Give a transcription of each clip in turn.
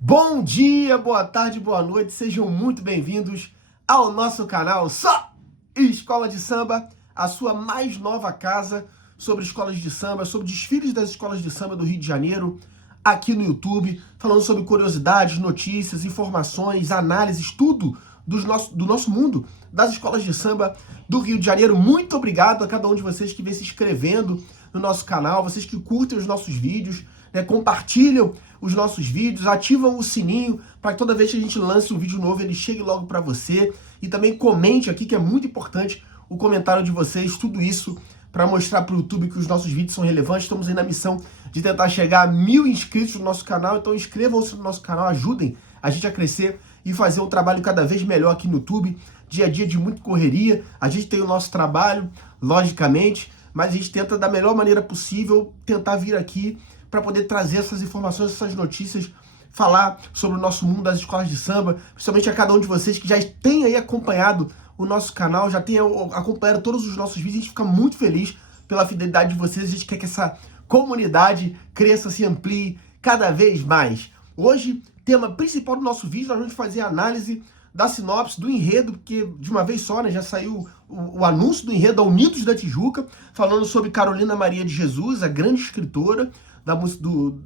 Bom dia, boa tarde, boa noite, sejam muito bem-vindos ao nosso canal Só Escola de Samba, a sua mais nova casa sobre escolas de samba, sobre desfiles das escolas de samba do Rio de Janeiro, aqui no YouTube, falando sobre curiosidades, notícias, informações, análises, tudo do nosso mundo, das escolas de samba do Rio de Janeiro. Muito obrigado a cada um de vocês que vem se inscrevendo no nosso canal, vocês que curtem os nossos vídeos, compartilham os nossos vídeos, ativam o sininho para que toda vez que a gente lance um vídeo novo ele chegue logo para você, e também comente aqui, que é muito importante o comentário de vocês, tudo isso para mostrar para o YouTube que os nossos vídeos são relevantes. Estamos aí na missão de tentar chegar a 1000 inscritos no nosso canal, então inscrevam-se no nosso canal, ajudem a gente a crescer e fazer um trabalho cada vez melhor aqui no YouTube. Dia a dia de muita correria, a gente tem o nosso trabalho, logicamente, mas a gente tenta da melhor maneira possível tentar vir aqui para poder trazer essas informações, essas notícias, falar sobre o nosso mundo das escolas de samba, principalmente a cada um de vocês que já tem aí acompanhado o nosso canal, já tem acompanhado todos os nossos vídeos. A gente fica muito feliz pela fidelidade de vocês, a gente quer que essa comunidade cresça, se amplie cada vez mais. Hoje, tema principal do nosso vídeo, nós vamos fazer a análise da sinopse, do enredo, porque de uma vez só, já saiu o anúncio do enredo da Unidos da Tijuca, falando sobre Carolina Maria de Jesus, a grande escritora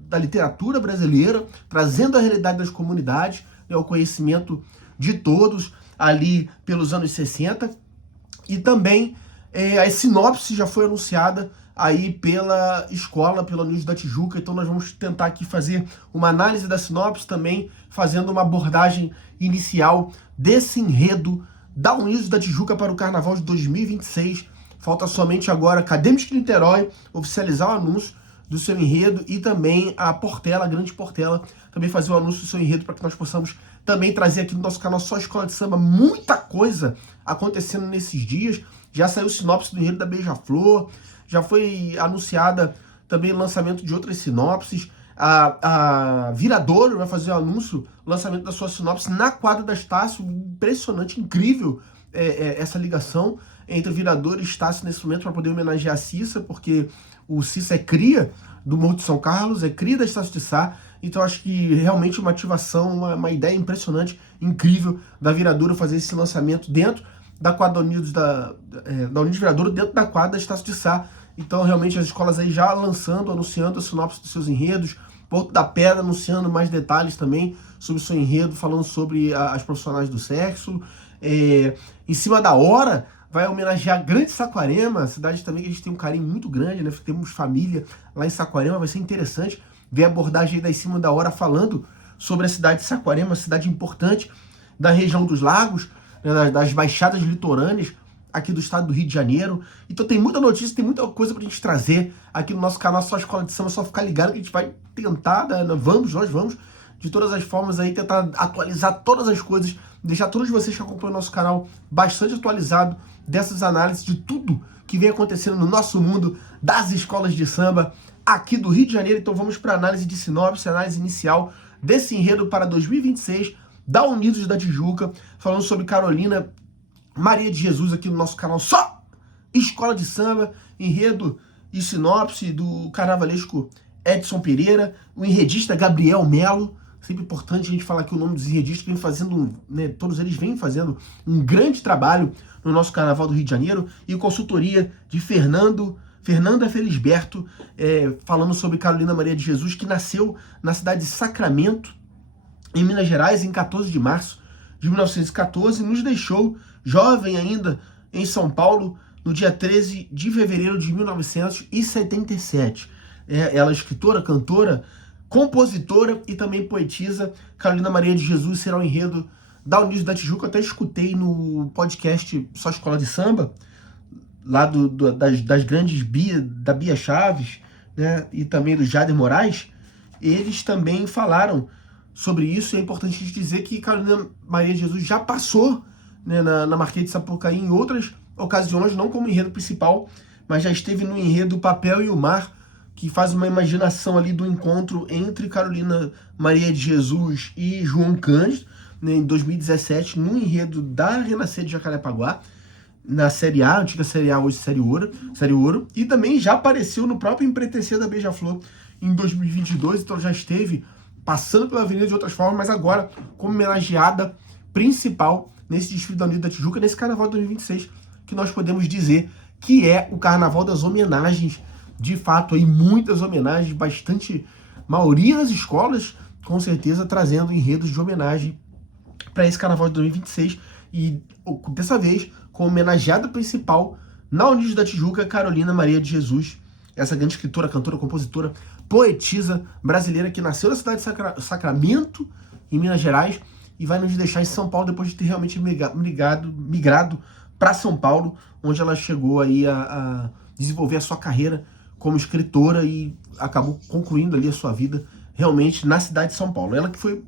da literatura brasileira, trazendo a realidade das comunidades, o conhecimento de todos ali pelos anos 60, e também a sinopse já foi anunciada aí pela escola, pela Unidos da Tijuca. Então nós vamos tentar aqui fazer uma análise da sinopse, também fazendo uma abordagem inicial desse enredo da Unidos da Tijuca para o Carnaval de 2026. Falta somente agora a Acadêmicos de Niterói oficializar o anúncio do seu enredo, e também a Portela, a Grande Portela, também fazer o anúncio do seu enredo, para que nós possamos também trazer aqui no nosso canal Só Escola de Samba muita coisa acontecendo nesses dias. Já saiu o sinopse do enredo da Beija-Flor, já foi anunciada também o lançamento de outras sinopses. A Viradouro vai fazer o anúncio, lançamento da sua sinopse na quadra da Estácio. Impressionante, incrível essa ligação entre Viradouro e Estácio nesse momento, para poder homenagear a Cissa, porque o Cissa é cria do Morro de São Carlos, é cria da Estácio de Sá. Então acho que realmente uma ativação, uma ideia impressionante, incrível da Viradouro fazer esse lançamento dentro da quadra Unidos da Unidos Viradouro, dentro da quadra da Estácio de Sá. Então realmente as escolas aí já lançando, anunciando a sinopse dos seus enredos. Porto da Pedra anunciando mais detalhes também sobre o seu enredo, falando sobre as profissionais do sexo. Em cima da hora, vai homenagear a Grande Saquarema, cidade também que a gente tem um carinho muito grande, né? Temos família lá em Saquarema, vai ser interessante ver a abordagem aí da Em Cima da Hora, falando sobre a cidade de Saquarema, cidade importante da região dos lagos, né, das baixadas litorâneas aqui do estado do Rio de Janeiro. Então tem muita notícia, tem muita coisa pra gente trazer aqui no nosso canal Só Escola de Samba. Só ficar ligado que a gente vai tentar, nós vamos, de todas as formas aí, tentar atualizar todas as coisas, deixar todos vocês que acompanham o nosso canal bastante atualizado dessas análises de tudo que vem acontecendo no nosso mundo das escolas de samba aqui do Rio de Janeiro. Então vamos para a análise de sinopse, análise inicial desse enredo para 2026 da Unidos da Tijuca, falando sobre Carolina Maria de Jesus aqui no nosso canal Só Escola de Samba, enredo e sinopse do carnavalesco Edson Pereira, o enredista Gabriel Melo. Sempre importante a gente falar aqui o nome dos enredistas, que vem fazendo, todos eles vêm fazendo um grande trabalho no nosso Carnaval do Rio de Janeiro, e consultoria de Fernanda Felisberto, falando sobre Carolina Maria de Jesus, que nasceu na cidade de Sacramento, em Minas Gerais, em 14 de março de 1914, e nos deixou jovem ainda em São Paulo, no dia 13 de fevereiro de 1977. Ela é escritora, cantora, compositora e também poetisa. Carolina Maria de Jesus será o enredo da Unidos da Tijuca. Eu até escutei no podcast Só Escola de Samba, lá das grandes da Bia Chaves, né, e também do Jader Moraes. Eles também falaram sobre isso, e é importante a gente dizer que Carolina Maria de Jesus já passou, né, na Marquês de Sapucaí em outras ocasiões, não como enredo principal, mas já esteve no enredo O Papel e o Mar, que faz uma imaginação ali do encontro entre Carolina Maria de Jesus e João Cândido, né, em 2017, no enredo da Renascer de Jacarepaguá, na Série A, antiga Série A, hoje Série Ouro, e também já apareceu no próprio Empretecer da Beija-Flor em 2022, então já esteve passando pela avenida de outras formas, mas agora como homenageada principal nesse desfile da Avenida da Tijuca, nesse Carnaval de 2026, que nós podemos dizer que é o Carnaval das homenagens. De fato, aí muitas homenagens, bastante, maioria das escolas, com certeza, trazendo enredos de homenagem para esse Carnaval de 2026. E dessa vez, com homenageada principal na Unidos da Tijuca, Carolina Maria de Jesus, essa grande escritora, cantora, compositora, poetisa brasileira que nasceu na cidade de Sacramento, em Minas Gerais, e vai nos deixar em São Paulo depois de ter realmente migrado para São Paulo, onde ela chegou aí a desenvolver a sua carreira como escritora e acabou concluindo ali a sua vida realmente na cidade de São Paulo. Ela que foi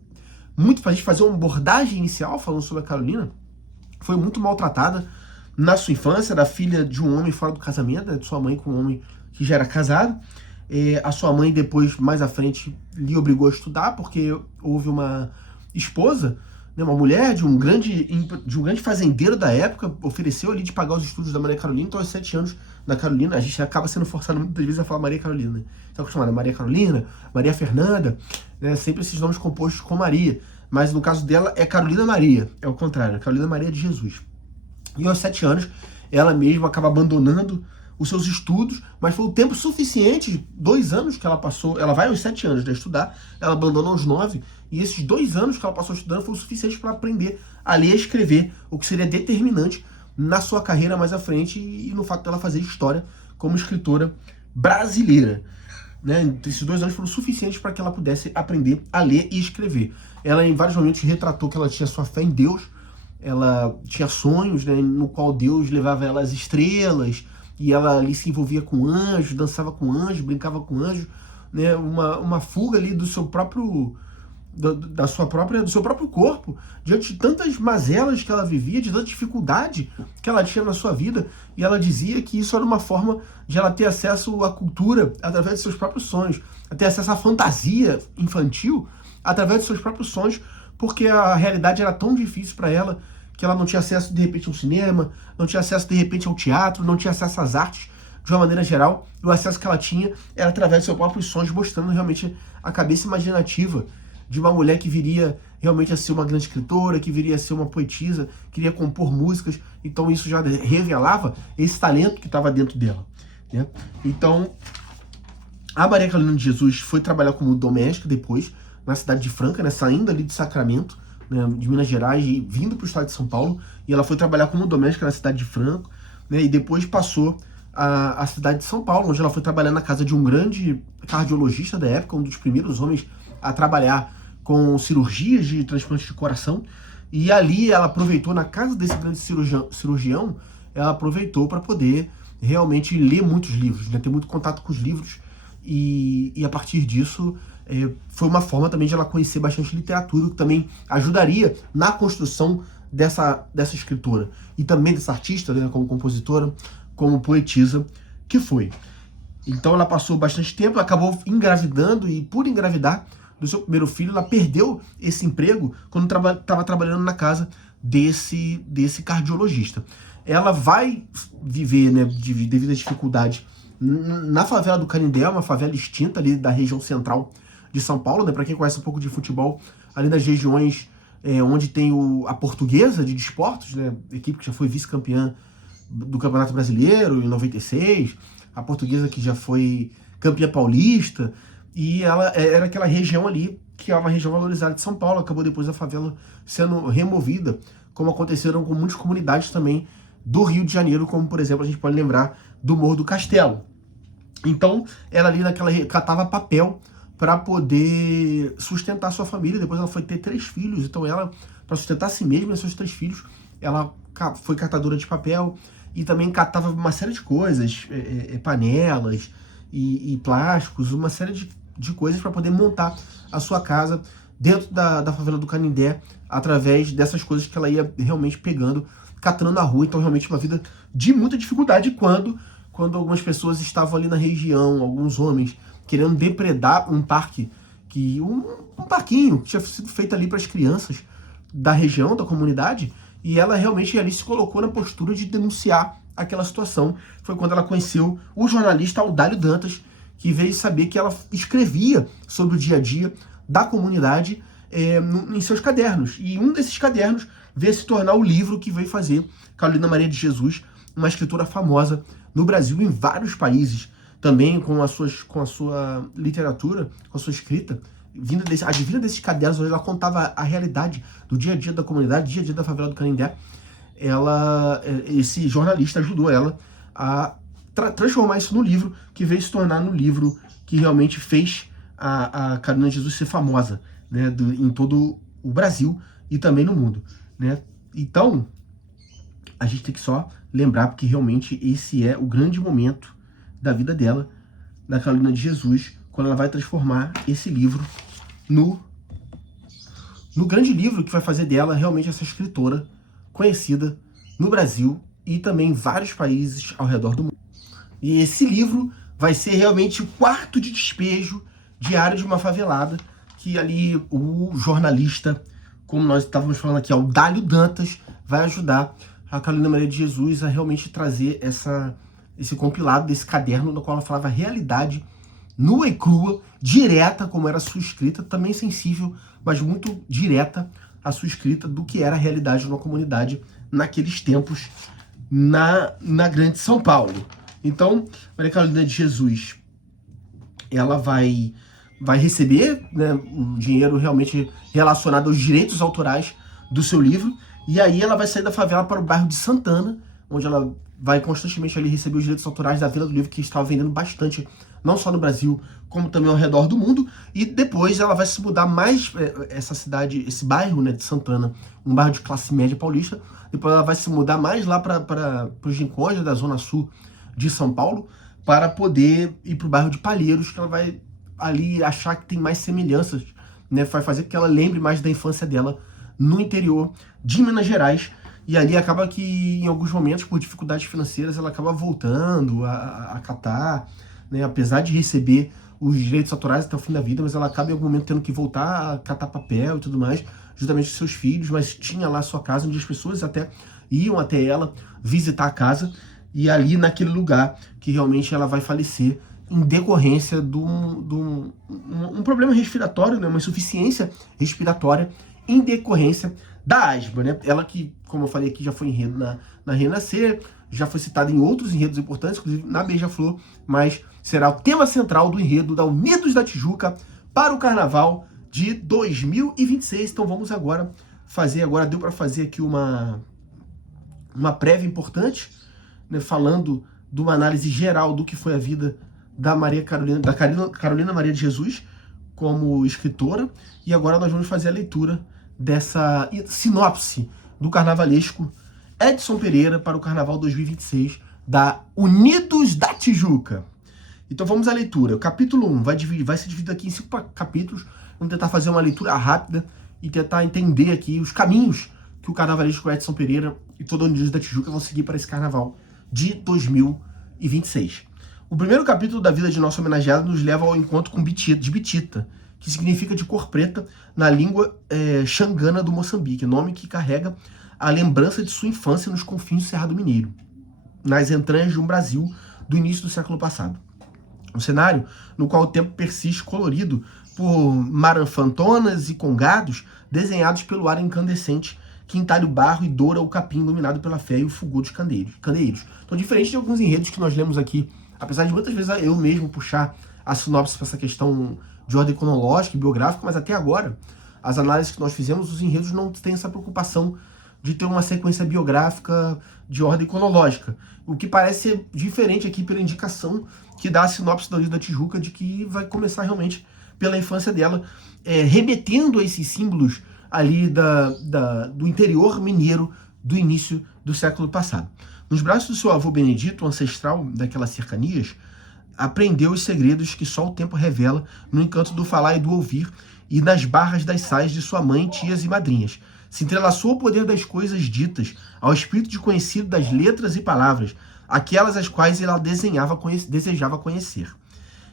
muito, pra gente fazer uma abordagem inicial falando sobre a Carolina, foi muito maltratada na sua infância, era filha de um homem fora do casamento, né, de sua mãe com um homem que já era casado. A sua mãe depois, mais à frente, lhe obrigou a estudar, porque houve uma esposa, né, uma mulher de um grande fazendeiro da época, ofereceu ali de pagar os estudos da Maria Carolina. Então aos 7 anos da Carolina, a gente acaba sendo forçado muitas vezes a falar Maria Carolina, né? Está acostumado a Maria Carolina, Maria Fernanda, né, sempre esses nomes compostos com Maria, mas no caso dela é Carolina Maria, é o contrário, Carolina Maria de Jesus. E aos 7 anos, ela mesma acaba abandonando os seus estudos, mas foi o tempo suficiente, 2 anos que ela passou, ela vai aos 7 anos, né, estudar, ela abandona aos 9, e esses 2 anos que ela passou estudando foi o suficiente para aprender a ler e escrever, o que seria determinante na sua carreira mais à frente e no fato dela fazer história como escritora brasileira. Né? Esses 2 anos foram suficientes para que ela pudesse aprender a ler e escrever. Ela em vários momentos retratou que ela tinha sua fé em Deus, ela tinha sonhos, né, no qual Deus levava ela às estrelas, e ela ali se envolvia com anjos, dançava com anjos, brincava com anjos, né, uma fuga ali do seu próprio do seu próprio corpo, diante de tantas mazelas que ela vivia, de tanta dificuldade que ela tinha na sua vida, e ela dizia que isso era uma forma de ela ter acesso à cultura através de seus próprios sonhos, a ter acesso à fantasia infantil através de seus próprios sonhos, porque a realidade era tão difícil para ela que ela não tinha acesso de repente ao cinema, não tinha acesso de repente ao teatro, não tinha acesso às artes de uma maneira geral, e o acesso que ela tinha era através de seus próprios sonhos, mostrando realmente a cabeça imaginativa de uma mulher que viria realmente a ser uma grande escritora, que viria a ser uma poetisa, queria compor músicas. Então isso já revelava esse talento que estava dentro dela, né? Então a Maria Carolina de Jesus foi trabalhar como doméstica depois na cidade de Franca, né, saindo ali de Sacramento, né, de Minas Gerais, e vindo para o estado de São Paulo, e ela foi trabalhar como doméstica na cidade de Franca, né, e depois passou a cidade de São Paulo, onde ela foi trabalhar na casa de um grande cardiologista da época, um dos primeiros homens a trabalhar com cirurgias de transplante de coração, e ali ela aproveitou, na casa desse grande cirurgião, ela aproveitou para poder realmente ler muitos livros, né, ter muito contato com os livros, e a partir disso foi uma forma também de ela conhecer bastante literatura, que também ajudaria na construção dessa escritora, e também dessa artista, né, como compositora, como poetisa que foi. Então ela passou bastante tempo, acabou engravidando, e por engravidar do seu primeiro filho, ela perdeu esse emprego quando estava trabalhando na casa desse cardiologista. Ela vai viver, né, devido às dificuldades, na favela do Canindé, uma favela extinta ali da região central de São Paulo, né? Para quem conhece um pouco de futebol, ali nas regiões onde tem a Portuguesa de Desportos, né, equipe que já foi vice-campeã do Campeonato Brasileiro em 96, a Portuguesa que já foi campeã paulista, e ela era aquela região ali que é uma região valorizada de São Paulo. Acabou depois a favela sendo removida, como aconteceram com muitas comunidades também do Rio de Janeiro, como por exemplo a gente pode lembrar do Morro do Castelo. Então ela ali catava papel para poder sustentar sua família. Depois ela foi ter 3 filhos, então ela, para sustentar a si mesma e seus 3 filhos, ela foi catadora de papel e também catava uma série de coisas, panelas e plásticos, uma série de coisas para poder montar a sua casa dentro da favela do Canindé, através dessas coisas que ela ia realmente pegando, catando na rua. Então realmente uma vida de muita dificuldade, quando algumas pessoas estavam ali na região, alguns homens, querendo depredar um parque, um parquinho que tinha sido feito ali para as crianças da região, da comunidade, e ela realmente ali se colocou na postura de denunciar aquela situação. Foi quando ela conheceu o jornalista Audálio Dantas, que veio saber que ela escrevia sobre o dia a dia da comunidade em seus cadernos. E um desses cadernos veio se tornar o livro que veio fazer Carolina Maria de Jesus, uma escritora famosa no Brasil e em vários países, também com a sua literatura, com a sua escrita, advinda desses cadernos, onde ela contava a realidade do dia a dia da comunidade, dia a dia da favela do Canindé. Esse jornalista ajudou ela a transformar isso no livro, que veio se tornar no livro que realmente fez a Carolina de Jesus ser famosa, né, em todo o Brasil e também no mundo, né? Então, a gente tem que só lembrar, porque realmente esse é o grande momento da vida dela, da Carolina de Jesus, quando ela vai transformar esse livro no grande livro que vai fazer dela realmente essa escritora conhecida no Brasil e também em vários países ao redor do mundo. E esse livro vai ser realmente o quarto de despejo diário de uma favelada, que ali o jornalista, como nós estávamos falando aqui, o Dálio Dantas, vai ajudar a Carolina Maria de Jesus a realmente trazer esse compilado desse caderno, no qual ela falava a realidade nua e crua, direta, como era a sua escrita, também sensível, mas muito direta a sua escrita do que era a realidade de uma comunidade naqueles tempos na grande São Paulo. Então, Maria Carolina de Jesus, ela vai receber, né, o dinheiro realmente relacionado aos direitos autorais do seu livro, e aí ela vai sair da favela para o bairro de Santana, onde ela vai constantemente ali receber os direitos autorais da Vila do Livro, que estava vendendo bastante, não só no Brasil, como também ao redor do mundo. E depois ela vai se mudar mais, essa cidade, esse bairro, né, de Santana, um bairro de classe média paulista. Depois ela vai se mudar mais lá para os rincões da zona sul de São Paulo, para poder ir para o bairro de Palheiros, que ela vai ali achar que tem mais semelhanças, né, vai fazer com que ela lembre mais da infância dela no interior de Minas Gerais. E ali acaba que, em alguns momentos, por dificuldades financeiras, ela acaba voltando a catar, né? Apesar de receber os direitos autorais até o fim da vida, mas ela acaba em algum momento tendo que voltar a catar papel e tudo mais, justamente com seus filhos, mas tinha lá a sua casa, onde as pessoas até iam até ela visitar a casa, e ali naquele lugar que realmente ela vai falecer em decorrência de um problema respiratório, né? Uma insuficiência respiratória em decorrência da asma, né? Ela que, como eu falei aqui, já foi enredo na Renascer, já foi citada em outros enredos importantes, inclusive na Beija-Flor, mas será o tema central do enredo da Unidos da Tijuca para o Carnaval de 2026. Então vamos agora deu para fazer aqui uma prévia importante, né, falando de uma análise geral do que foi a vida da Carolina Maria de Jesus como escritora, e agora nós vamos fazer a leitura dessa sinopse do carnavalesco Edson Pereira para o Carnaval 2026 da Unidos da Tijuca. Então vamos à leitura. O capítulo 1 vai ser dividido aqui em 5 capítulos. Vamos tentar fazer uma leitura rápida e tentar entender aqui os caminhos que o carnavalesco Edson Pereira e toda a Unidos da Tijuca vão seguir para esse Carnaval de 2026. O primeiro capítulo da vida de nosso homenageado nos leva ao encontro com Bitita, que significa de cor preta na língua xangana do Moçambique, nome que carrega a lembrança de sua infância nos confins do Cerrado Mineiro, nas entranhas de um Brasil do início do século passado. Um cenário no qual o tempo persiste colorido por maranfantonas e congados desenhados pelo ar incandescente que entalha o barro e doura o capim iluminado pela fé e o fulgor dos candeeiros. Então, diferente de alguns enredos que nós lemos aqui, apesar de muitas vezes eu mesmo puxar a sinopse para essa questão de ordem cronológica e biográfica, mas até agora, as análises que nós fizemos, os enredos não têm essa preocupação de ter uma sequência biográfica de ordem cronológica. O que parece ser diferente aqui pela indicação que dá a sinopse da Unidos da Tijuca, de que vai começar realmente pela infância dela, remetendo a esses símbolos ali do interior mineiro do início do século passado. Nos braços do seu avô Benedito, ancestral daquelas cercanias, aprendeu os segredos que só o tempo revela no encanto do falar e do ouvir e nas barras das sais de sua mãe, tias e madrinhas. Se entrelaçou o poder das coisas ditas ao espírito de conhecido das letras e palavras, aquelas as quais ela desejava conhecer.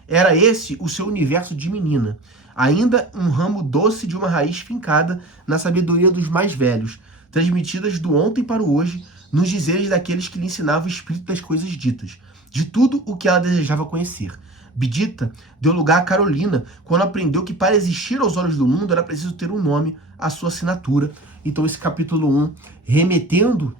Era esse o seu universo de menina, ainda um ramo doce de uma raiz fincada na sabedoria dos mais velhos, transmitidas do ontem para o hoje, nos dizeres daqueles que lhe ensinavam o espírito das coisas ditas, de tudo o que ela desejava conhecer. Bidita deu lugar a Carolina, quando aprendeu que para existir aos olhos do mundo era preciso ter um nome, a sua assinatura. Então esse capítulo 1, remetendo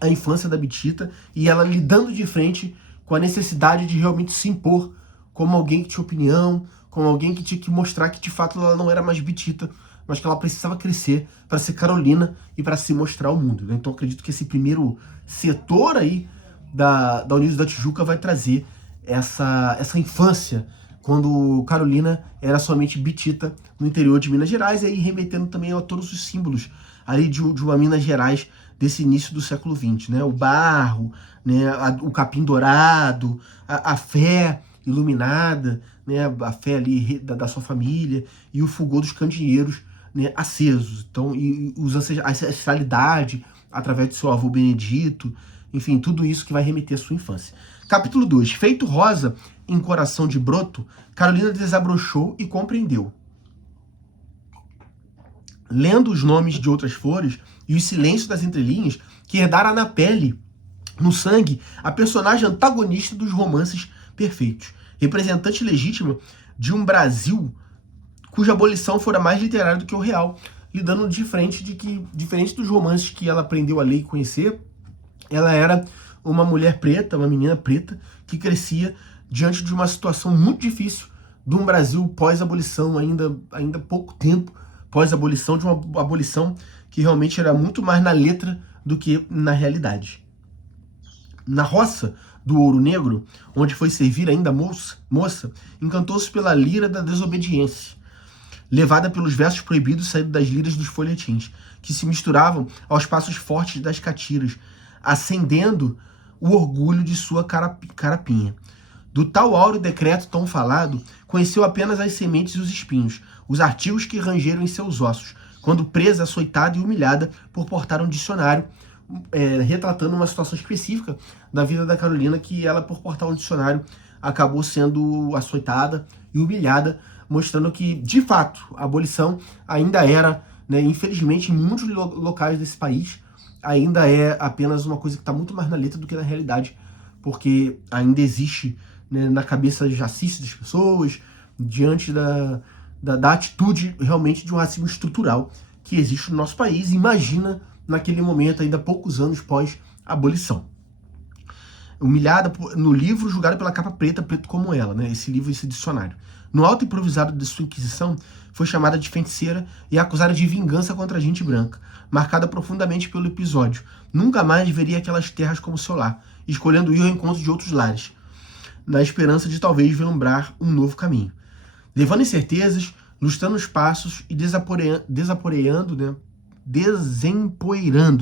à infância da Bidita e ela lidando de frente com a necessidade de realmente se impor como alguém que tinha opinião, como alguém que tinha que mostrar que de fato ela não era mais Bidita, mas que ela precisava crescer para ser Carolina e para se mostrar ao mundo, né? Então acredito que esse primeiro setor aí da Unidos da Tijuca vai trazer essa infância, quando Carolina era somente Bitita no interior de Minas Gerais, e aí remetendo também a todos os símbolos ali de uma Minas Gerais desse início do século XX, né? O barro, né? O capim dourado, a fé iluminada, né? A fé ali da sua família e o fulgor dos candeeiros, né? Acesos. Então, e a ancestralidade através do seu avô Benedito, enfim, tudo isso que vai remeter à sua infância. Capítulo 2. Feito rosa em coração de broto, Carolina desabrochou e compreendeu. Lendo os nomes de outras flores e os silêncios das entrelinhas, que herdara na pele, no sangue, a personagem antagonista dos romances perfeitos, representante legítima de um Brasil cuja abolição fora mais literária do que o real, lidando de frente de que, diferente dos romances que ela aprendeu a ler e conhecer, ela era uma mulher preta, uma menina preta, que crescia diante de uma situação muito difícil de um Brasil pós-abolição, ainda pouco tempo pós-abolição, de uma abolição que realmente era muito mais na letra do que na realidade. Na roça do Ouro Negro, onde foi servir ainda moça, encantou-se pela lira da desobediência, levada pelos versos proibidos saídos das liras dos folhetins, que se misturavam aos passos fortes das catiras, acendendo o orgulho de sua carapinha. Do tal áureo decreto tão falado, conheceu apenas as sementes e os espinhos, os artigos que rangeram em seus ossos, quando presa, açoitada e humilhada por portar um dicionário, retratando uma situação específica da vida da Carolina, que ela, por portar um dicionário, acabou sendo açoitada e humilhada, mostrando que, de fato, a abolição ainda era, né, infelizmente, em muitos locais desse país, ainda é apenas uma coisa que está muito mais na letra do que na realidade, porque ainda existe, né, na cabeça jacice das pessoas, diante da atitude realmente de um racismo estrutural que existe no nosso país. Imagina naquele momento, ainda poucos anos pós-abolição. Humilhada no livro, julgada pela capa preta, preto como ela, né? Esse livro, esse dicionário. No alto improvisado de sua inquisição, foi chamada de feiticeira e acusada de vingança contra a gente branca, marcada profundamente pelo episódio. Nunca mais veria aquelas terras como seu lar, escolhendo ir ao encontro de outros lares, na esperança de talvez vislumbrar um novo caminho. Levando incertezas, lustrando os passos e desempoeirando,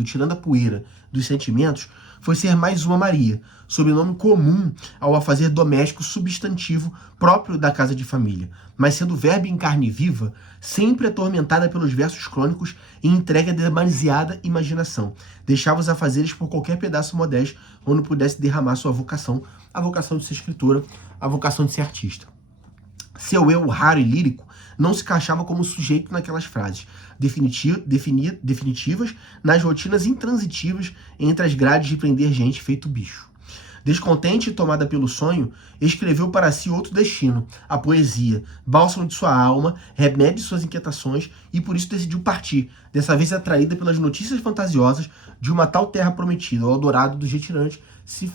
tirando a poeira dos sentimentos, foi ser mais uma Maria, sobrenome comum ao afazer doméstico substantivo próprio da casa de família, mas sendo verbo em carne viva, sempre atormentada pelos versos crônicos e entregue a demasiada imaginação. Deixava os afazeres por qualquer pedaço modesto onde pudesse derramar sua vocação, a vocação de ser escritora, a vocação de ser artista. Seu eu raro e lírico não se encaixava como sujeito naquelas frases definitivas, nas rotinas intransitivas entre as grades de prender gente feito bicho. Descontente e tomada pelo sonho, escreveu para si outro destino, a poesia, bálsamo de sua alma, remédio de suas inquietações, e por isso decidiu partir, dessa vez atraída pelas notícias fantasiosas de uma tal terra prometida, o Eldorado dos retirantes, se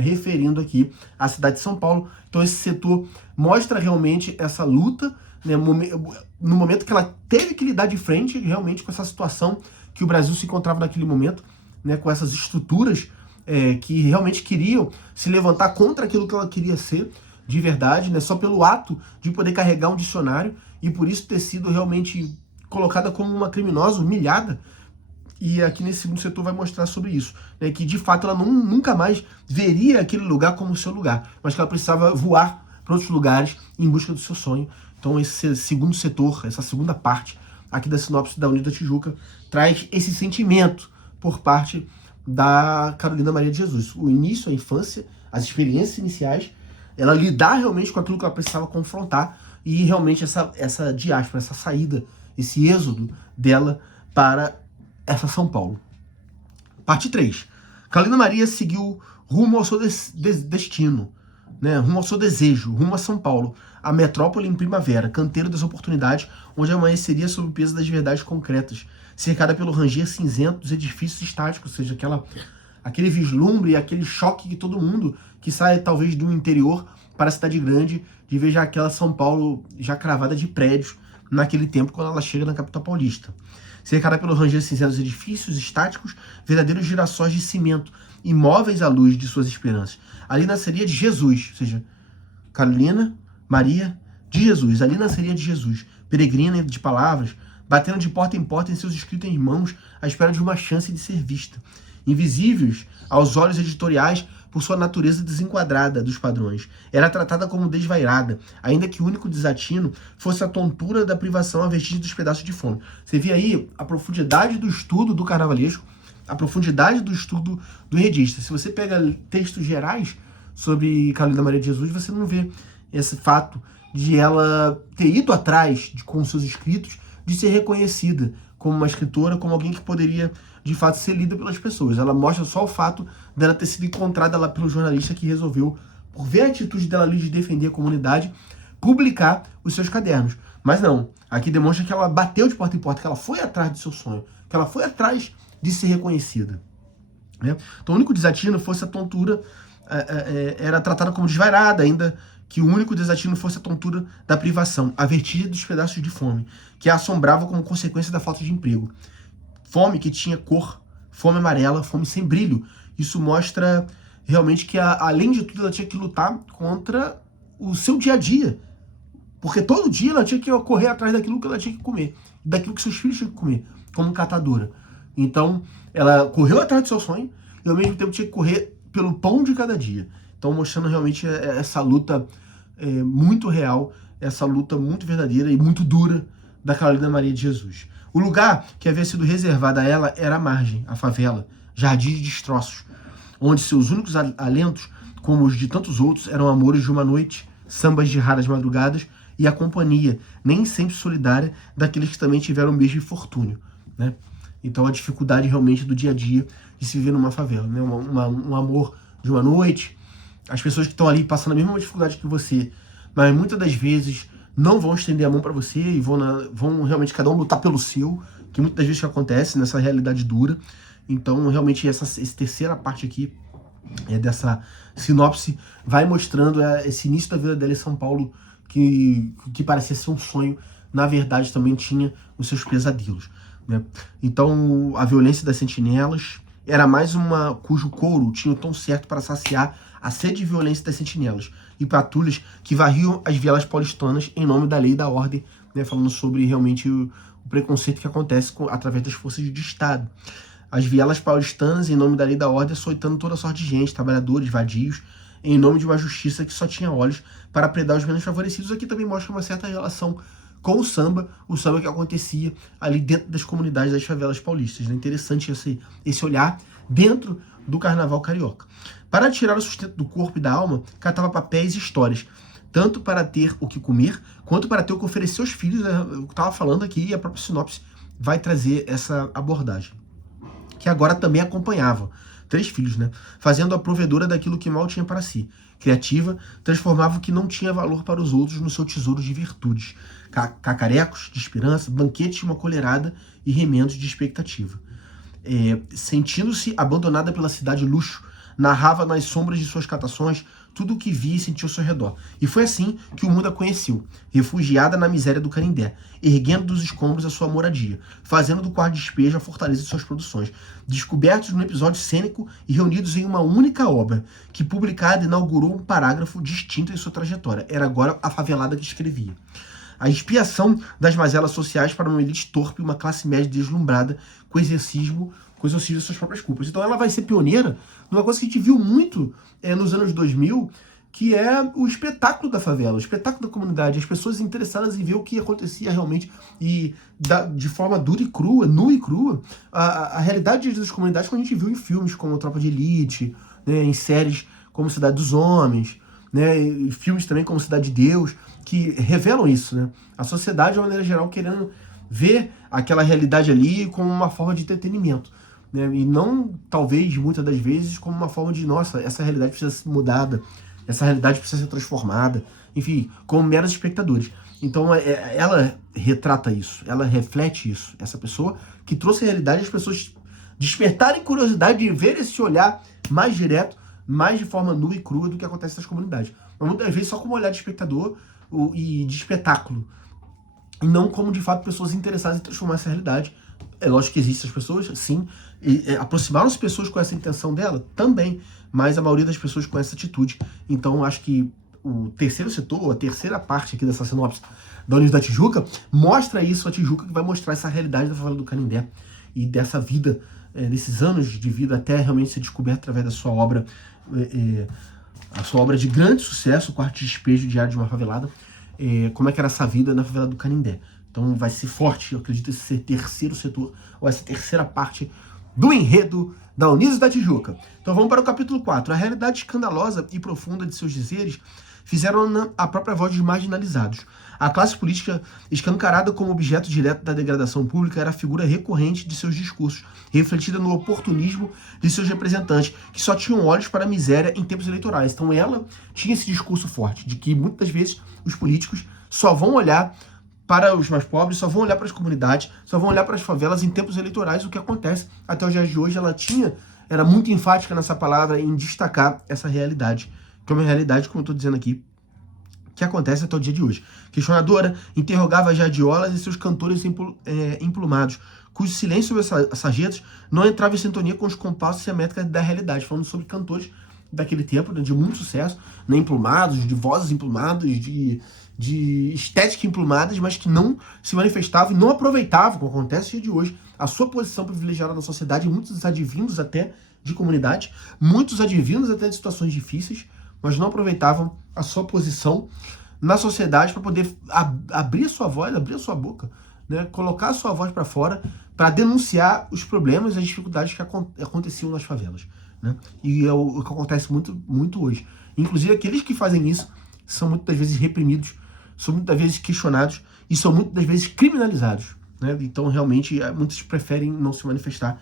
referindo aqui à cidade de São Paulo. Então esse setor mostra realmente essa luta, né, no momento que ela teve que lidar de frente realmente com essa situação que o Brasil se encontrava naquele momento, né, com essas estruturas que realmente queriam se levantar contra aquilo que ela queria ser de verdade, né, só pelo ato de poder carregar um dicionário e por isso ter sido realmente colocada como uma criminosa, humilhada. E aqui nesse segundo setor vai mostrar sobre isso, né, que de fato ela nunca mais veria aquele lugar como seu lugar, mas que ela precisava voar para outros lugares em busca do seu sonho. Então esse segundo setor, essa segunda parte aqui da sinopse da Unidos da Tijuca, traz esse sentimento por parte da Carolina Maria de Jesus. O início, a infância, as experiências iniciais, ela lidar realmente com aquilo que ela precisava confrontar e realmente essa diáspora, essa saída, esse êxodo dela para essa São Paulo. Parte 3. Carolina Maria seguiu rumo ao seu destino, né, rumo ao seu desejo, rumo a São Paulo, a metrópole em primavera, canteiro das oportunidades, onde amanheceria sob o peso das verdades concretas, cercada pelo ranger cinzento dos edifícios estáticos, ou seja, aquele vislumbre, aquele choque que todo mundo que sai talvez do interior para a cidade grande, de ver já aquela São Paulo já cravada de prédios naquele tempo quando ela chega na capital paulista. Cercada pelo ranger cinzento dos edifícios estáticos, verdadeiros girassóis de cimento, imóveis à luz de suas esperanças. Ali nasceria de Jesus, ou seja, Carolina, Maria, de Jesus. Ali nasceria de Jesus, peregrina de palavras, batendo de porta em porta em seus escritos em mãos, à espera de uma chance de ser vista. Invisíveis aos olhos editoriais por sua natureza desenquadrada dos padrões. Era tratada como desvairada, ainda que o único desatino fosse a tontura da privação a vestígio dos pedaços de fome. Você vê aí a profundidade do estudo do carnavalesco, a profundidade do estudo do enredista. Se você pega textos gerais sobre Carolina Maria de Jesus, você não vê esse fato de ela ter ido atrás, com seus escritos, de ser reconhecida como uma escritora, como alguém que poderia, de fato, ser lida pelas pessoas. Ela mostra só o fato dela ter sido encontrada lá pelo jornalista que resolveu, por ver a atitude dela ali de defender a comunidade, publicar os seus cadernos. Mas não, aqui demonstra que ela bateu de porta em porta, que ela foi atrás do seu sonho, que ela foi atrás de ser reconhecida. Né? Então, o único desatino fosse a tontura, era tratada como desvairada, ainda que o único desatino fosse a tontura da privação, a vertigem dos pedaços de fome, que a assombrava como consequência da falta de emprego. Fome que tinha cor, fome amarela, fome sem brilho. Isso mostra realmente que, além de tudo, ela tinha que lutar contra o seu dia a dia. Porque todo dia ela tinha que correr atrás daquilo que ela tinha que comer, daquilo que seus filhos tinham que comer, como catadora. Então, ela correu atrás do seu sonho e, ao mesmo tempo, tinha que correr pelo pão de cada dia. Então, mostrando realmente essa luta muito real, essa luta muito verdadeira e muito dura da Carolina Maria de Jesus. O lugar que havia sido reservado a ela era a margem, a favela, jardim de destroços, onde seus únicos alentos, como os de tantos outros, eram amores de uma noite, sambas de raras madrugadas e a companhia, nem sempre solidária, daqueles que também tiveram o mesmo infortúnio, né? Então, a dificuldade realmente do dia a dia de se viver numa favela, né? Um amor de uma noite, as pessoas que estão ali passando a mesma dificuldade que você, mas muitas das vezes não vão estender a mão para você e vão realmente cada um lutar pelo seu, que muitas das vezes que acontece nessa realidade dura. Então, realmente, essa terceira parte aqui dessa sinopse vai mostrando esse início da vida dela em São Paulo, que parecia ser um sonho, na verdade também tinha os seus pesadelos, né? Então, a violência das sentinelas era mais uma cujo couro tinha o tom certo para saciar a sede de violência das sentinelas e patrulhas que varriam as vielas paulistanas em nome da lei e da ordem, né, falando sobre realmente o preconceito que acontece através das forças de Estado. As vielas paulistanas, em nome da lei e da ordem, açoitando toda sorte de gente, trabalhadores, vadios, em nome de uma justiça que só tinha olhos para predar os menos favorecidos. Aqui também mostra uma certa relação com o samba que acontecia ali dentro das comunidades das favelas paulistas. É interessante esse olhar dentro do carnaval carioca. Para tirar o sustento do corpo e da alma, catava papéis e histórias, tanto para ter o que comer, quanto para ter o que oferecer aos filhos. Eu estava falando aqui e a própria sinopse vai trazer essa abordagem. Que agora também acompanhava 3 filhos, né? Fazendo a provedora daquilo que mal tinha para si. Criativa, transformava o que não tinha valor para os outros no seu tesouro de virtudes. Cacarecos de esperança, banquetes de uma colherada e remendos de expectativa. Sentindo-se abandonada pela cidade luxo, narrava nas sombras de suas catações tudo o que via e sentia ao seu redor. E foi assim que o mundo a conheceu, refugiada na miséria do Canindé, erguendo dos escombros a sua moradia, fazendo do quarto de despejo a fortaleza de suas produções, descobertos num episódio cênico e reunidos em uma única obra, que publicada inaugurou um parágrafo distinto em sua trajetória. Era agora a favelada que escrevia. A expiação das mazelas sociais para uma elite torpe e uma classe média deslumbrada com o exercício de suas próprias culpas. Então ela vai ser pioneira numa coisa que a gente viu muito nos anos 2000, que é o espetáculo da favela, o espetáculo da comunidade, as pessoas interessadas em ver o que acontecia realmente e de forma dura e crua, nua e crua, a realidade das comunidades que a gente viu em filmes como Tropa de Elite, né, em séries como Cidade dos Homens, né, e filmes também como Cidade de Deus, que revelam isso, né? A sociedade, de uma maneira geral, querendo ver aquela realidade ali como uma forma de entretenimento, né? E não, talvez, muitas das vezes, como uma forma de, nossa, essa realidade precisa ser mudada, essa realidade precisa ser transformada, enfim, como meros espectadores. Então ela retrata isso, ela reflete isso, essa pessoa que trouxe a realidade, as pessoas despertarem curiosidade de ver esse olhar mais direto, mais de forma nua e crua do que acontece nas comunidades. Mas muitas vezes só como olhar de espectador e de espetáculo, e não como de fato pessoas interessadas em transformar essa realidade. É lógico que existem as pessoas, sim, e aproximaram-se pessoas com essa intenção dela também, mas a maioria das pessoas com essa atitude. Então acho que o terceiro setor, a terceira parte aqui dessa sinopse da Unidos da Tijuca, mostra isso, a Tijuca, que vai mostrar essa realidade da favela do Canindé e dessa vida, desses anos de vida até realmente ser descoberta através da sua obra, a sua obra de grande sucesso, o Quarto de Despejo, Diário de uma Favelada, como é que era essa vida na favela do Canindé. Então vai ser forte, eu acredito, esse terceiro setor, ou essa terceira parte do enredo da Unidos da Tijuca. Então vamos para o capítulo 4. A realidade escandalosa e profunda de seus dizeres fizeram a própria voz dos marginalizados. A classe política, escancarada como objeto direto da degradação pública, era a figura recorrente de seus discursos, refletida no oportunismo de seus representantes, que só tinham olhos para a miséria em tempos eleitorais. Então ela tinha esse discurso forte, de que muitas vezes os políticos só vão olhar para os mais pobres, só vão olhar para as comunidades, só vão olhar para as favelas em tempos eleitorais, o que acontece. Até os dias de hoje ela era muito enfática nessa palavra em destacar essa realidade, que é uma realidade, como eu estou dizendo aqui, que acontece até o dia de hoje. Questionadora interrogava Jadiolas e seus cantores emplumados, cujo silêncio sobre as sarjetas não entrava em sintonia com os compassos e a métrica da realidade, falando sobre cantores daquele tempo, né, de muito sucesso, né, emplumados, de vozes emplumadas, de estética emplumadas, mas que não se manifestavam e não aproveitavam, como acontece no dia de hoje, a sua posição privilegiada na sociedade, muitos advindos até de comunidade, muitos advindos até de situações difíceis, mas não aproveitavam a sua posição na sociedade para poder abrir a sua voz, abrir a sua boca, né, colocar a sua voz para fora, para denunciar os problemas e as dificuldades que aconteciam nas favelas. Né? E é o que acontece muito, muito hoje. Inclusive, aqueles que fazem isso são muitas vezes reprimidos, são muitas vezes questionados e são muitas vezes criminalizados. Né? Então, realmente, muitos preferem não se manifestar,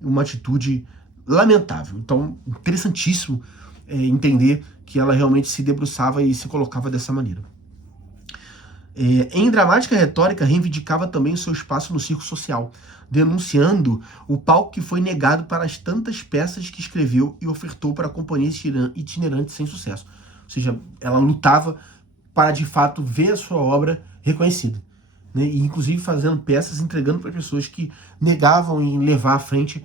uma atitude lamentável. Então, interessantíssimo entender que ela realmente se debruçava e se colocava dessa maneira. Em dramática retórica, reivindicava também o seu espaço no circo social, denunciando o palco que foi negado para as tantas peças que escreveu e ofertou para companhias itinerantes sem sucesso. Ou seja, ela lutava para, de fato, ver a sua obra reconhecida. Né? E, inclusive, fazendo peças, entregando para pessoas que negavam em levar à frente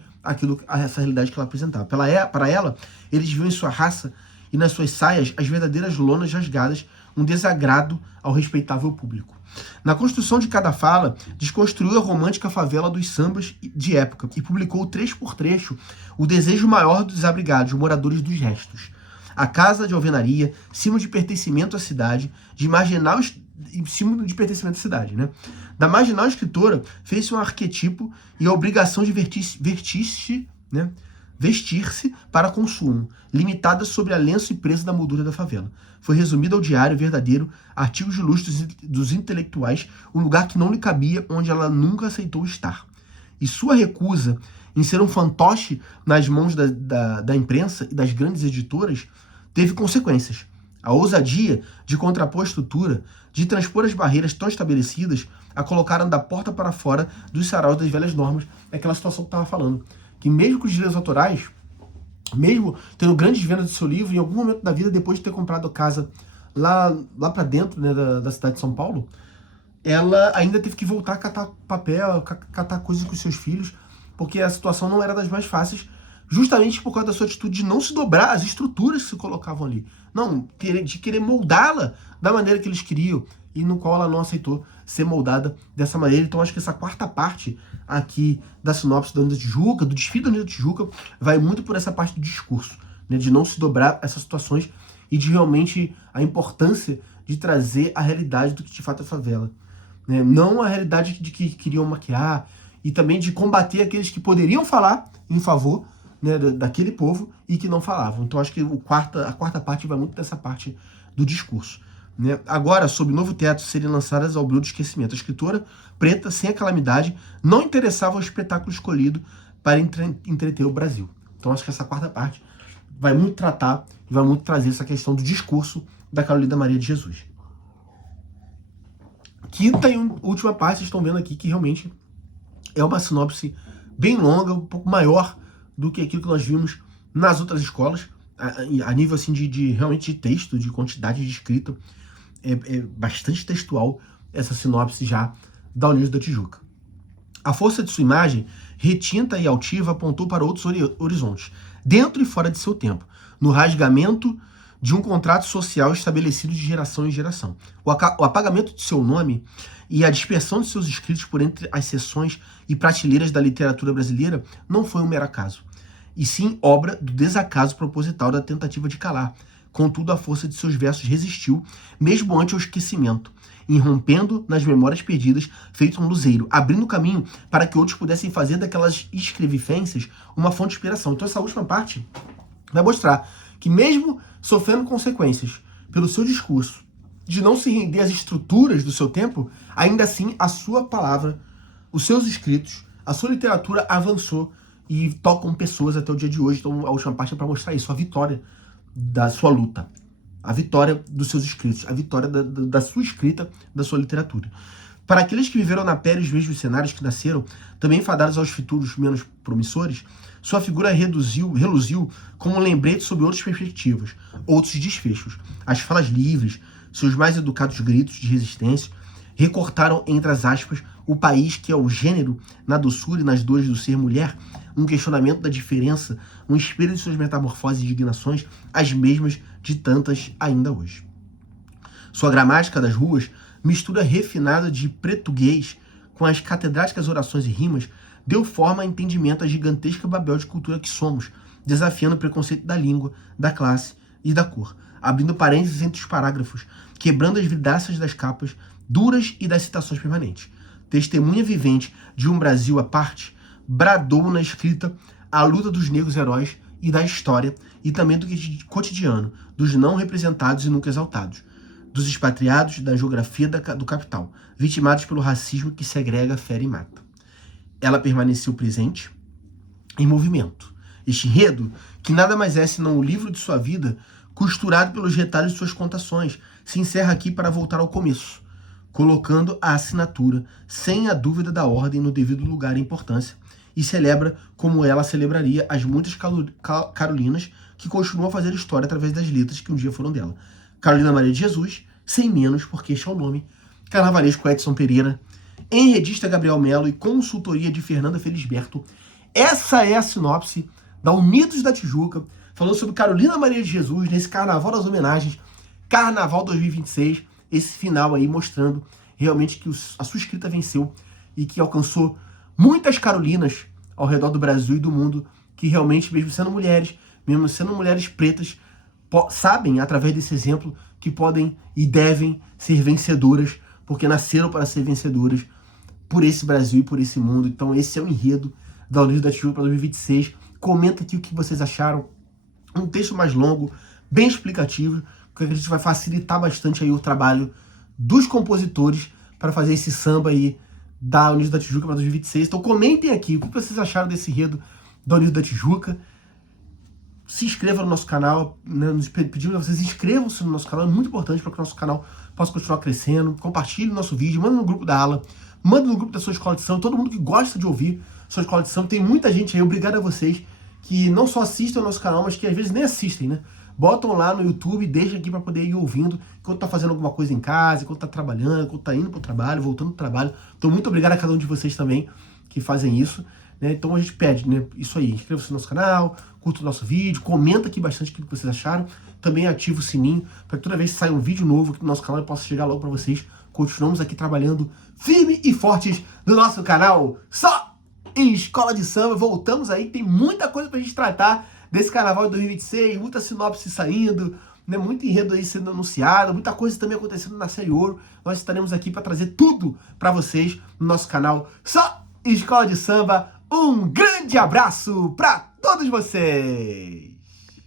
essa realidade que ela apresentava. Para ela, eles viam em sua raça e nas suas saias as verdadeiras lonas rasgadas, um desagrado ao respeitável público. Na construção de cada fala, desconstruiu a romântica favela dos sambas de época e publicou trecho por trecho o desejo maior dos desabrigados, moradores dos restos. A casa de alvenaria, símbolo de pertencimento à cidade, símbolo de pertencimento à cidade, né? Da marginal escritora, fez-se um arquetipo e a obrigação de vestir-se para consumo, limitada sobre a lenço e presa da moldura da favela. Foi resumida ao diário verdadeiro, artigos de luxo dos intelectuais, um lugar que não lhe cabia, onde ela nunca aceitou estar. E sua recusa em ser um fantoche nas mãos da imprensa e das grandes editoras teve consequências. A ousadia de contrapor a estrutura, de transpor as barreiras tão estabelecidas, a colocaram da porta para fora dos saraus das velhas normas, é aquela situação que eu estava falando. Que mesmo com os direitos autorais, mesmo tendo grandes vendas do seu livro, em algum momento da vida, depois de ter comprado a casa lá para dentro, né, da cidade de São Paulo, ela ainda teve que voltar a catar papel, catar coisas com os seus filhos, porque a situação não era das mais fáceis, justamente por causa da sua atitude de não se dobrar às estruturas que se colocavam ali. Não, de querer moldá-la da maneira que eles queriam, e no qual ela não aceitou ser moldada dessa maneira. Então acho que essa quarta parte aqui da sinopse da Unidos da Tijuca, do desfile da Unidos da Tijuca, vai muito por essa parte do discurso, né, de não se dobrar a essas situações e de realmente a importância de trazer a realidade do que de fato é a favela. Né? Não a realidade de que queriam maquiar, e também de combater aqueles que poderiam falar em favor, né, daquele povo e que não falavam. Então acho que a quarta parte vai muito dessa parte do discurso. Né? Agora, sob novo teto, seriam lançadas ao brilho do esquecimento. A escritora, preta, sem a calamidade, não interessava ao espetáculo escolhido para entreter o Brasil. Então acho que essa quarta parte vai muito tratar e vai muito trazer essa questão do discurso da Carolina Maria de Jesus. Quinta e última parte, vocês estão vendo aqui que realmente é uma sinopse bem longa, um pouco maior do que aquilo que nós vimos nas outras escolas, a nível assim de realmente de texto, de quantidade de escrita, é bastante textual essa sinopse já da Unidos da Tijuca. A força de sua imagem, retinta e altiva, apontou para outros horizontes, dentro e fora de seu tempo, no rasgamento de um contrato social estabelecido de geração em geração. O apagamento de seu nome e a dispersão de seus escritos por entre as seções e prateleiras da literatura brasileira não foi um mero acaso, e sim obra do desacaso proposital da tentativa de calar. Contudo, a força de seus versos resistiu, mesmo ante o esquecimento, irrompendo nas memórias perdidas, feito um luzeiro, abrindo caminho para que outros pudessem fazer daquelas escrevivências uma fonte de inspiração. Então essa última parte vai mostrar que mesmo sofrendo consequências pelo seu discurso, de não se render às estruturas do seu tempo, ainda assim a sua palavra, os seus escritos, a sua literatura avançou e tocam pessoas até o dia de hoje. Então a última parte é para mostrar isso, a vitória da sua luta, a vitória dos seus escritos, a vitória da sua escrita, da sua literatura. Para aqueles que viveram na pele os mesmos cenários que nasceram, também fadados aos futuros menos promissores, sua figura reluziu como um lembrete sobre outras perspectivas, outros desfechos. As falas livres, seus mais educados gritos de resistência, recortaram entre as aspas o país que é o gênero na doçura e nas dores do ser mulher, um questionamento da diferença, um espelho de suas metamorfoses e indignações, as mesmas de tantas ainda hoje. Sua gramática das ruas, mistura refinada de português com as catedráticas orações e rimas, deu forma a entendimento à gigantesca babel de cultura que somos, desafiando o preconceito da língua, da classe e da cor, abrindo parênteses entre os parágrafos, quebrando as vidraças das capas duras e das citações permanentes. Testemunha vivente de um Brasil à parte, bradou na escrita a luta dos negros heróis e da história, e também do cotidiano, dos não representados e nunca exaltados, dos expatriados da geografia do capital, vitimados pelo racismo que segrega, fere e mata. Ela permaneceu presente, em movimento. Este enredo, que nada mais é senão o livro de sua vida, costurado pelos retalhos de suas contações, se encerra aqui para voltar ao começo, colocando a assinatura, sem a dúvida da ordem, no devido lugar e importância, e celebra como ela celebraria as muitas Carolinas que continuam a fazer história através das letras que um dia foram dela. Carolina Maria de Jesus, sem menos, porque este é o nome, carnavalesco Edson Pereira, enredista Gabriel Melo e consultoria de Fernanda Felisberto. Essa é a sinopse da Unidos da Tijuca, falando sobre Carolina Maria de Jesus nesse Carnaval das Homenagens, Carnaval 2026, esse final aí mostrando realmente que a sua escrita venceu e que alcançou muitas Carolinas ao redor do Brasil e do mundo, que realmente, mesmo sendo mulheres pretas, sabem, através desse exemplo, que podem e devem ser vencedoras, porque nasceram para ser vencedoras por esse Brasil e por esse mundo. Então esse é o enredo da Unidos da Tijuca para 2026. Comenta aqui o que vocês acharam. Um texto mais longo, bem explicativo, que a gente vai facilitar bastante aí o trabalho dos compositores para fazer esse samba aí da Unidos da Tijuca para 2026. Então comentem aqui o que vocês acharam desse enredo da Unidos da Tijuca. Se inscreva no nosso canal, né? Nos pedimos que vocês inscrevam-se no nosso canal, é muito importante para que o nosso canal possa continuar crescendo. Compartilhe o nosso vídeo, manda no grupo da ala, manda no grupo da sua escola de samba, todo mundo que gosta de ouvir sua escola de samba. Tem muita gente aí, obrigado a vocês que não só assistem ao nosso canal, mas que às vezes nem assistem, né? Botam lá no YouTube, deixam aqui para poder ir ouvindo enquanto tá fazendo alguma coisa em casa, enquanto tá trabalhando, enquanto tá indo pro trabalho, voltando pro trabalho. Então muito obrigado a cada um de vocês também que fazem isso, né? Então a gente pede, né? Isso aí, inscreva-se no nosso canal, curta o nosso vídeo, comenta aqui bastante o que vocês acharam, também ativa o sininho para que toda vez que sair um vídeo novo aqui no nosso canal eu possa chegar logo para vocês. Continuamos aqui trabalhando firme e fortes no nosso canal, só em Escola de Samba. Voltamos aí, tem muita coisa pra gente tratar desse Carnaval de 2026, muita sinopse saindo, né, muito enredo aí sendo anunciado, muita coisa também acontecendo na Série Ouro. Nós estaremos aqui para trazer tudo para vocês no nosso canal, só Escola de Samba. Um grande abraço para todos vocês!